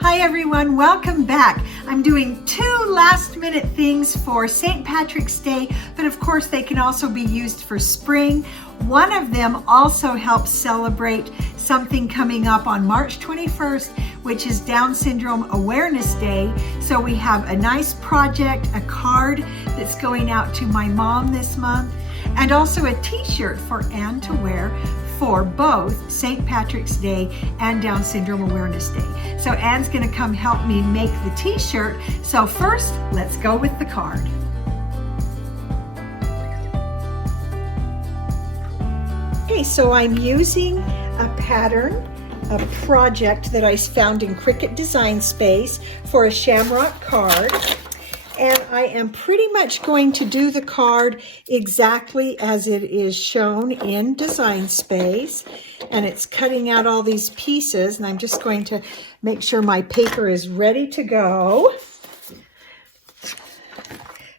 Hi everyone, welcome back. I'm doing 2 last-minute things for St. Patrick's Day, but of course they can also be used for spring. One of them also helps celebrate something coming up on March 21st, which is Down Syndrome Awareness Day. So we have a nice project, a card that's going out to my mom this month, and also a t-shirt for Anne to wear for both St. Patrick's Day and Down Syndrome Awareness Day. So Anne's gonna come help me make the t-shirt. So first, let's go with the card. Okay, so I'm using a pattern, a project that I found in Cricut Design Space for a shamrock card. And I am pretty much going to do the card exactly as it is shown in Design Space. And it's cutting out all these pieces, and I'm just going to make sure my paper is ready to go.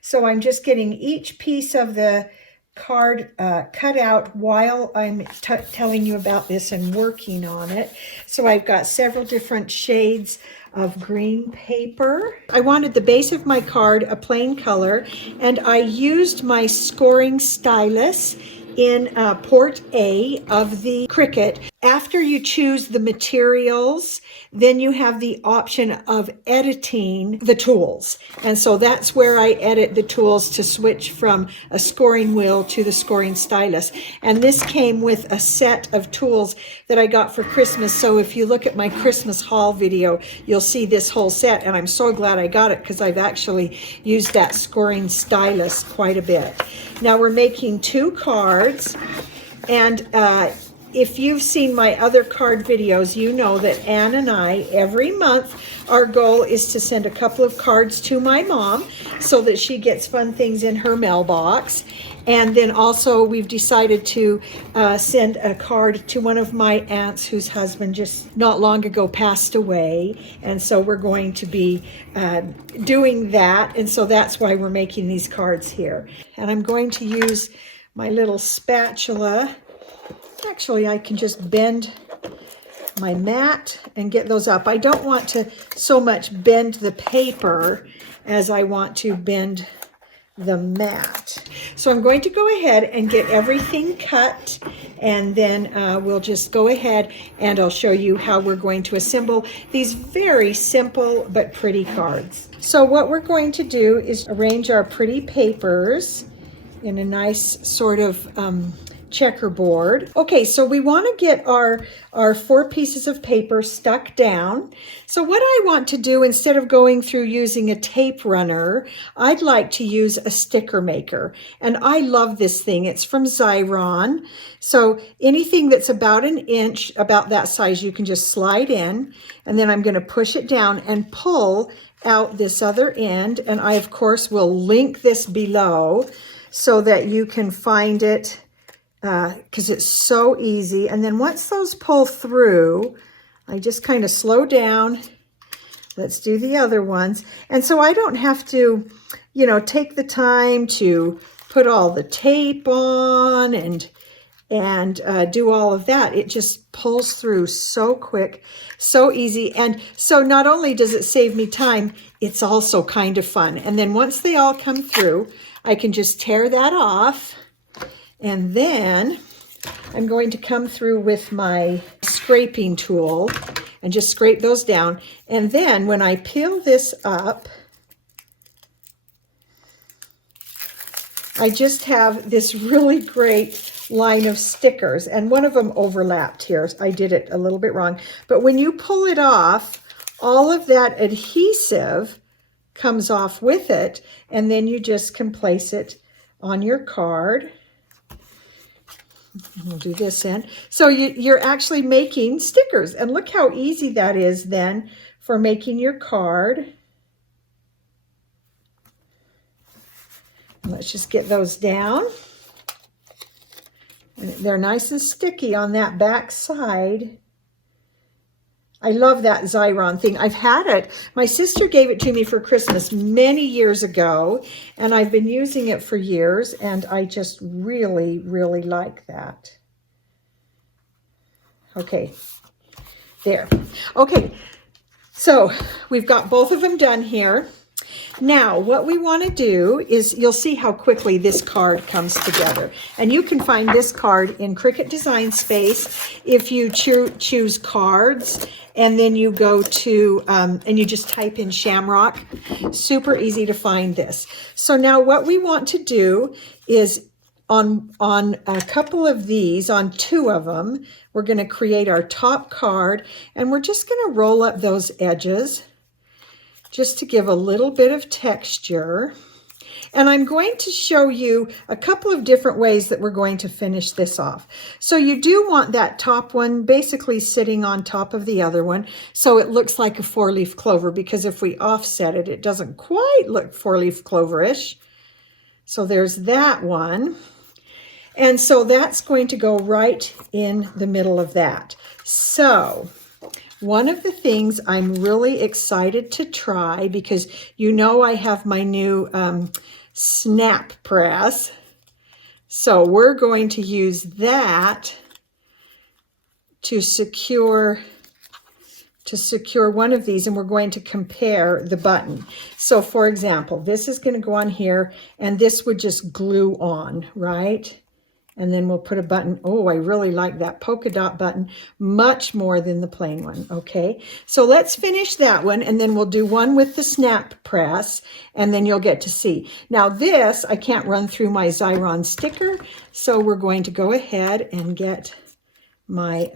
So I'm just getting each piece of the card cut out while I'm telling you about this and working on it. So I've got several different shades of green paper. I wanted the base of my card a plain color, and I used my scoring stylus in port A of the Cricut. After you choose the materials, then you have the option of editing the tools. And so that's where I edit the tools to switch from a scoring wheel to the scoring stylus. And this came with a set of tools that I got for Christmas. So if you look at my Christmas haul video, you'll see this whole set. And I'm so glad I got it because I've actually used that scoring stylus quite a bit. Now we're making 2 cards, and if you've seen my other card videos, you know that Anne and I, every month, our goal is to send a couple of cards to my mom so that she gets fun things in her mailbox. And then also we've decided to send a card to one of my aunts whose husband just not long ago passed away. And so we're going to be doing that. And so that's why we're making these cards here. And I'm going to use my little spatula. Actually, I can just bend my mat and get those up. I don't want to so much bend the paper as I want to bend the mat. So I'm going to go ahead and get everything cut, and then we'll just go ahead and I'll show you how we're going to assemble these very simple but pretty cards. So what we're going to do is arrange our pretty papers in a nice sort of checkerboard. Okay, so we want to get our 4 pieces of paper stuck down. So what I want to do, instead of going through using a tape runner, I'd like to use a sticker maker. And I love this thing. It's from Xyron. So anything that's about 1 inch, about that size, you can just slide in. And then I'm going to push it down and pull out this other end. And I, of course, will link this below so that you can find it, because it's so easy. And then once those pull through, I just kind of slow down. Let's do the other ones. And so I don't have to, take the time to put all the tape on and do all of that. It just pulls through so quick, so easy. And so not only does it save me time, it's also kind of fun. And then once they all come through, I can just tear that off. And then I'm going to come through with my scraping tool and just scrape those down. And then when I peel this up, I just have this really great line of stickers. And one of them overlapped here. I did it a little bit wrong. But when you pull it off, all of that adhesive comes off with it. And then you just can place it on your card. We'll do this end. So you're actually making stickers. And look how easy that is then for making your card. Let's just get those down. And they're nice and sticky on that back side. I love that Xyron thing. I've had it. My sister gave it to me for Christmas many years ago, and I've been using it for years, and I just really, really like that. Okay, there. Okay, So we've got both of them done here. Now, what we want to do is, you'll see how quickly this card comes together. And you can find this card in Cricut Design Space if you choose cards, and then you go to, and you just type in Shamrock. Super easy to find this. So now what we want to do is, on a couple of these, on 2 of them, we're going to create our top card, and we're just going to roll up those edges just to give a little bit of texture. And I'm going to show you a couple of different ways that we're going to finish this off. So you do want that top one basically sitting on top of the other one, so it looks like a 4-leaf clover, because if we offset it, it doesn't quite look 4-leaf clover-ish. So there's that one. And so that's going to go right in the middle of that. So one of the things I'm really excited to try, because you know I have my new snap press. So we're going to use that to secure one of these, and we're going to compare the button. So for example, this is going to go on here, and this would just glue on, right? And then we'll put a button. Oh, I really like that polka dot button much more than the plain one. Okay, so let's finish that one, and then we'll do one with the snap press, and then you'll get to see. Now this, I can't run through my Xyron sticker, so we're going to go ahead and get my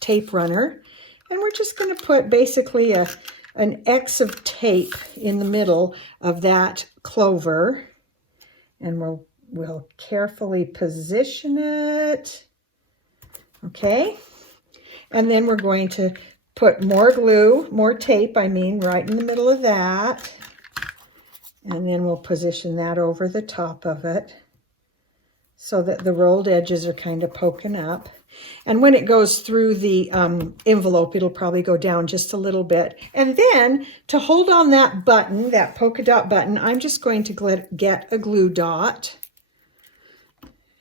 tape runner, and we're just going to put basically an X of tape in the middle of that clover, and we'll carefully position it. Okay, and then we're going to put more glue, more tape, I mean, right in the middle of that. And then we'll position that over the top of it so that the rolled edges are kind of poking up. And when it goes through the envelope, it'll probably go down just a little bit. And then to hold on that button, that polka dot button, I'm just going to get a glue dot.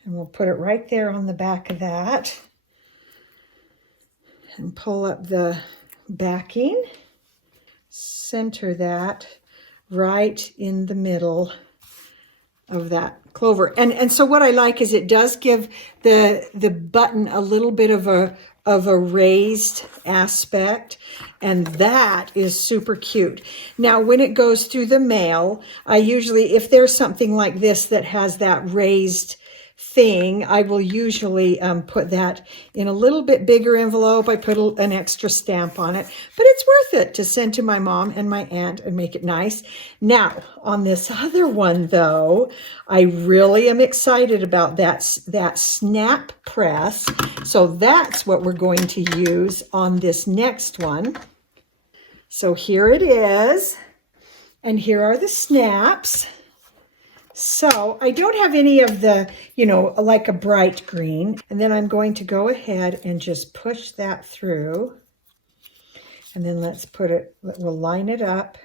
And we'll put it right there on the back of that. And pull up the backing. Center that right in the middle of that clover. And so what I like is it does give the button a little bit of a raised aspect, and that is super cute. Now when it goes through the mail, I usually, if there's something like this that has that raised thing, I will usually put that in a little bit bigger envelope. I put an extra stamp on it, but it's worth it to send to my mom and my aunt and make it nice. Now on this other one though, I really am excited about that snap press. So that's what we're going to use on this next one. So here it is, and here are the snaps. So I don't have any of the, like a bright green. And then I'm going to go ahead and just push that through. And then let's put it, we'll line it up.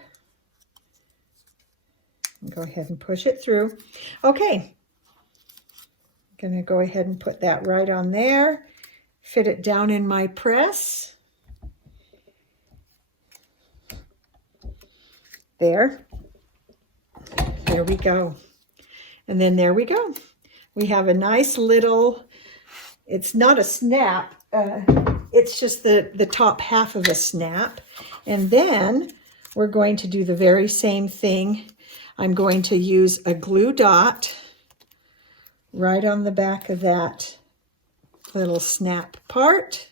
And go ahead and push it through. Okay. I'm going to go ahead and put that right on there. Fit it down in my press. There. There we go. And then there we go. We have a nice little, it's not a snap, it's just the top half of a snap. And then we're going to do the very same thing. I'm going to use a glue dot right on the back of that little snap part.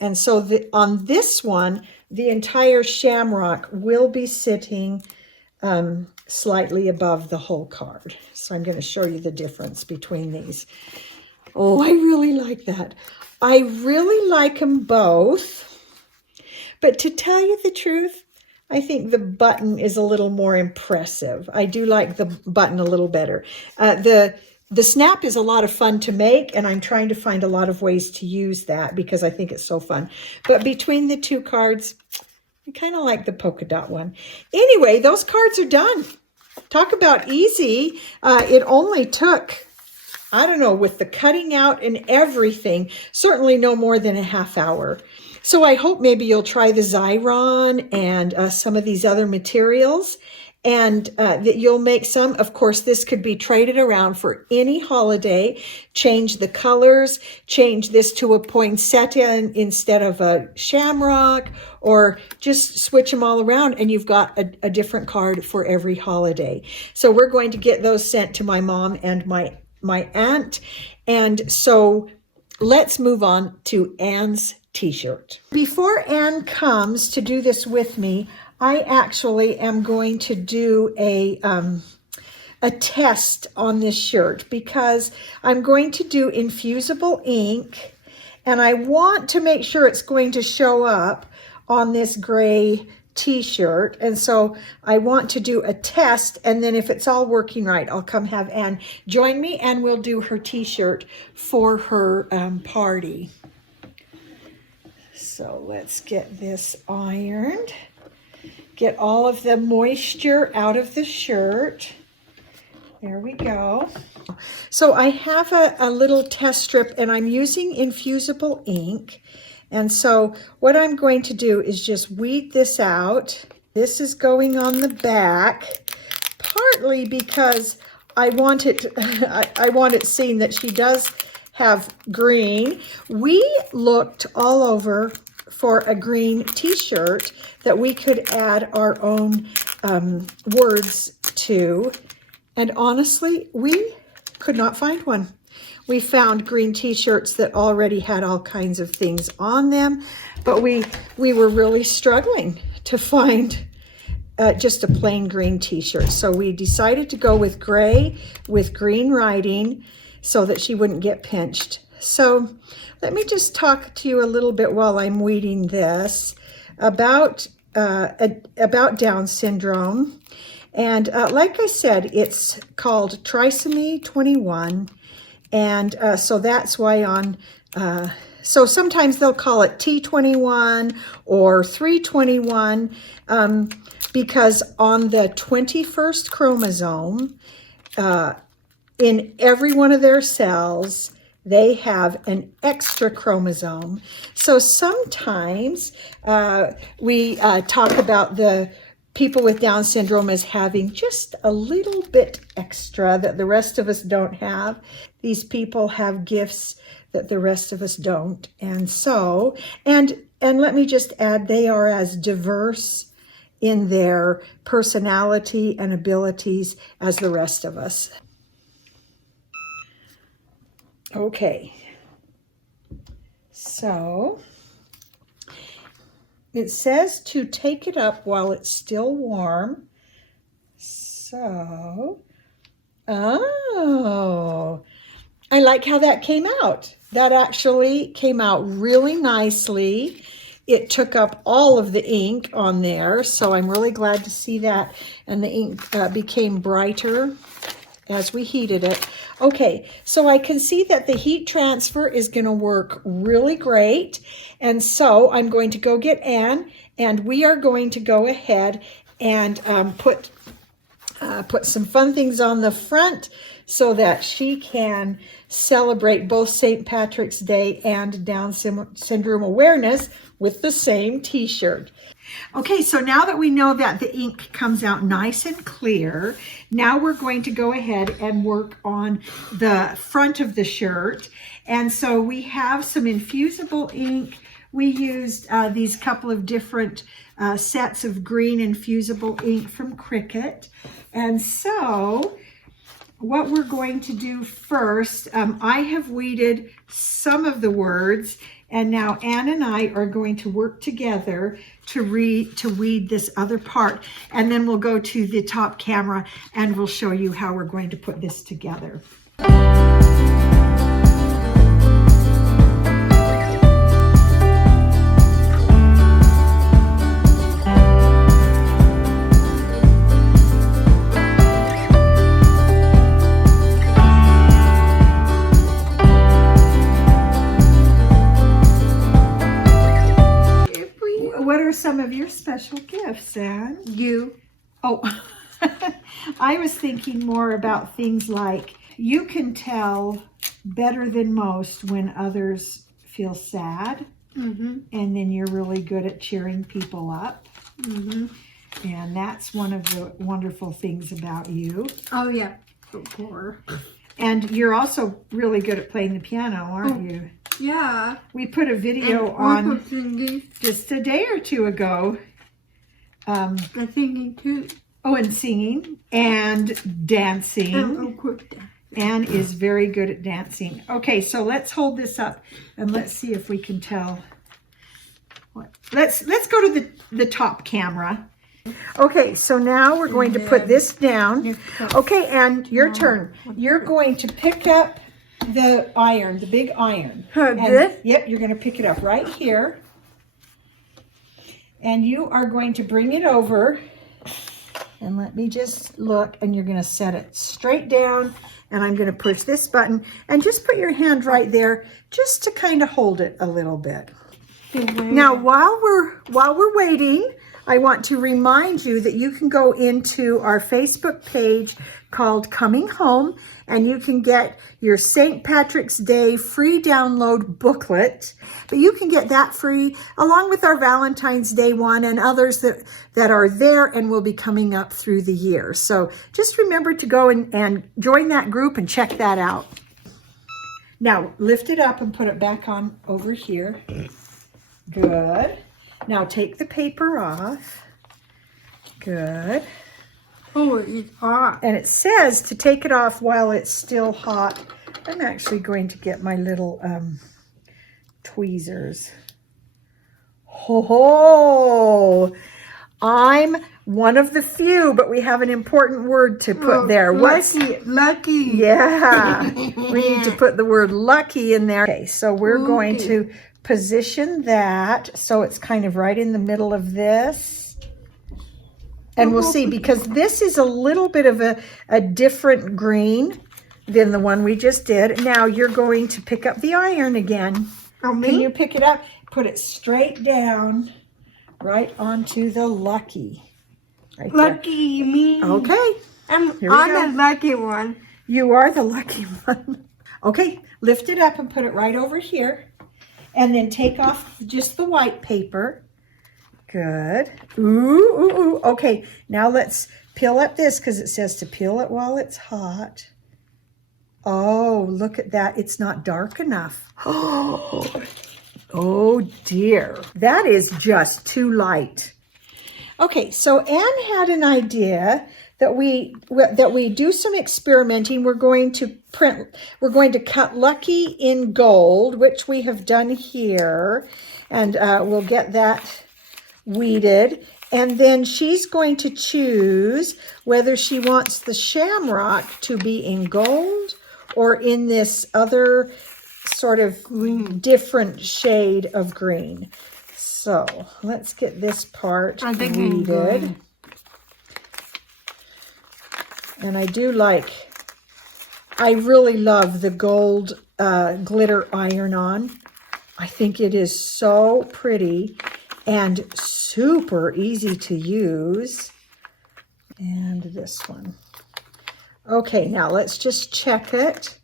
And so on this one, the entire shamrock will be sitting slightly above the whole card. So I'm going to show you the difference between these. Oh, I really like that. I really like them both. But to tell you the truth, I think the button is a little more impressive. I do like the button a little better. The snap is a lot of fun to make, and I'm trying to find a lot of ways to use that because I think it's so fun. But between the two cards, I kind of like the polka dot one. Anyway, those cards are done. Talk about easy. It only took, I don't know, with the cutting out and everything, certainly no more than a half hour. So I hope maybe you'll try the Xyron and some of these other materials, and that you'll make some. Of course, this could be traded around for any holiday. Change the colors, change this to a poinsettia instead of a shamrock, or just switch them all around and you've got a different card for every holiday. So we're going to get those sent to my mom and my aunt. And so let's move on to Anne's t-shirt. Before Anne comes to do this with me, I actually am going to do a test on this shirt because I'm going to do infusible ink, and I want to make sure it's going to show up on this gray t-shirt. And so I want to do a test, and then if it's all working right, I'll come have Anne join me and we'll do her t-shirt for her party. So let's get this ironed. Get all of the moisture out of the shirt. There we go. So I have a little test strip and I'm using infusible ink. And so what I'm going to do is just weed this out. This is going on the back, partly because I want it seen that she does have green. We looked all over for a green t-shirt that we could add our own words to. And honestly, we could not find one. We found green t-shirts that already had all kinds of things on them, but we were really struggling to find just a plain green t-shirt. So we decided to go with gray with green writing so that she wouldn't get pinched. So let me just talk to you a little bit while I'm weeding this about Down syndrome. And like I said, it's called trisomy 21. And so that's why on, so sometimes they'll call it T21 or 321 because on the 21st chromosome, in every one of their cells, they have an extra chromosome. So sometimes we talk about the people with Down syndrome as having just a little bit extra that the rest of us don't have. These people have gifts that the rest of us don't. And so, and let me just add, they are as diverse in their personality and abilities as the rest of us. Okay, so it says to take it up while it's still warm. So, oh, I like how that came out. That actually came out really nicely. It took up all of the ink on there, so I'm really glad to see that. And the ink became brighter as we heated it. Okay, so I can see that the heat transfer is going to work really great. And so I'm going to go get Anne, and we are going to go ahead and put some fun things on the front so that she can celebrate both St. Patrick's Day and Down Syndrome Awareness with the same t-shirt. Okay, so now that we know that the ink comes out nice and clear, now we're going to go ahead and work on the front of the shirt. And so we have some infusible ink. We used these couple of different sets of green infusible ink from Cricut. And so what we're going to do first, I have weeded some of the words, and now Anne and I are going to work together to weed this other part. And then we'll go to the top camera and we'll show you how we're going to put this together. What are some of your special gifts, Anne? Oh, I was thinking more about things like you can tell better than most when others feel sad. And then you're really good at cheering people up. And that's one of the wonderful things about you. Oh, yeah. For poor. And you're also really good at playing the piano, aren't you? Yeah. We put a video on just a day or two ago. The singing too. Oh, and singing and dancing. Anne is very good at dancing. Okay, so let's hold this up and let's see if we can tell. Let's go to the top camera. Okay, so now we're going to put this down. Okay, and your turn. You're going to pick up the iron, the big iron. This? Yep, you're going to pick it up right here. And you are going to bring it over. And let me just look, and you're going to set it straight down. And I'm going to push this button. And just put your hand right there just to kind of hold it a little bit. Now, while we're waiting, I want to remind you that you can go into our Facebook page called Coming Home, and you can get your St. Patrick's Day free download booklet. But you can get that free along with our Valentine's Day one and others that are there and will be coming up through the year. So just remember to go and join that group and check that out. Now, lift it up and put it back on over here. Good. Now take the paper off. Good. Oh, it's hot. And it says to take it off while it's still hot. I'm actually going to get my little tweezers. Ho ho! I'm one of the few, but we have an important word to put there. Lucky. Yeah. We need to put the word lucky in there. Okay, so we're going to position that so it's kind of right in the middle of this. And we'll see, because this is a little bit of a different green than the one we just did. Now you're going to pick up the iron again. Can you pick it up? Put it straight down right onto the lucky. Right Lucky me. Okay. I'm the lucky one. You are the lucky one. Okay, lift it up and put it right over here. And then take off just the white paper. Good. Ooh. Okay, now let's peel up this because it says to peel it while it's hot. Oh, look at that. It's not dark enough. Oh dear. That is just too light. Okay, so Anne had an idea that we do some experimenting. We're going to cut Lucky in gold, which we have done here, and we'll get that weeded. And then she's going to choose whether she wants the shamrock to be in gold or in this other sort of different shade of green. So let's get this part weeded. And I really love the gold glitter iron-on. I think it is so pretty and super easy to use. And this one. Okay, now let's just check it.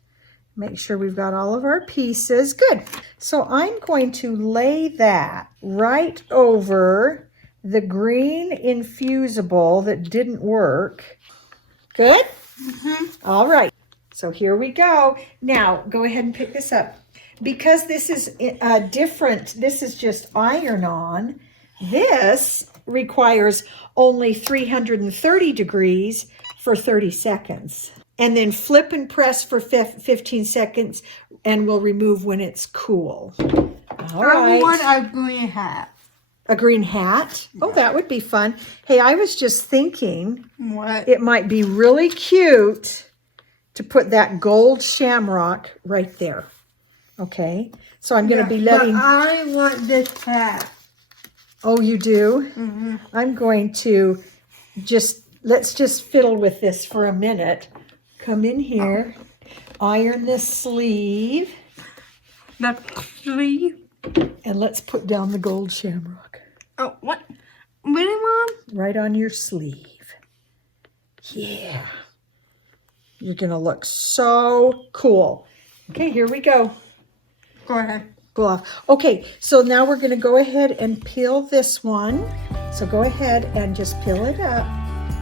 Make sure we've got all of our pieces. Good. So I'm going to lay that right over the green infusible that didn't work. Good? All right. So here we go. Now, go ahead and pick this up. Because this is different, this is just iron-on, this requires only 330 degrees for 30 seconds. And then flip and press for 15 seconds, and we'll remove when it's cool. All right. I want a green hat. A green hat? Oh, that would be fun. Hey, I was just thinking it might be really cute to put that gold shamrock right there. Okay, so I'm going to be letting... But I want this hat. Oh, you do? I'm going to let's just fiddle with this for a minute. Come in here, iron this sleeve. The sleeve? And let's put down the gold shamrock. Oh, what? Really, Mom? Right on your sleeve. Yeah. You're going to look so cool. Okay, here we go. Go ahead. go off. Okay, so now we're going to go ahead and peel this one. So go ahead and just peel it up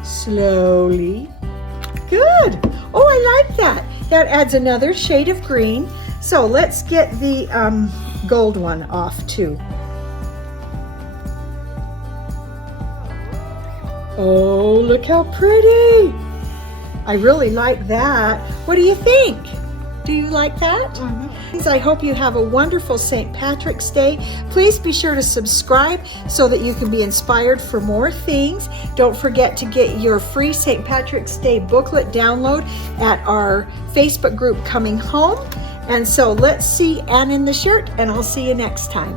slowly. Good. Oh, I like that. That adds another shade of green. So let's get the gold one off too. Oh, look how pretty. I really like that. What do you think? Do you like that? Mm-hmm. I hope you have a wonderful St. Patrick's Day. Please be sure to subscribe so that you can be inspired for more things. Don't forget to get your free St. Patrick's Day booklet download at our Facebook group Coming Home. And so let's see Ann in the shirt, and I'll see you next time.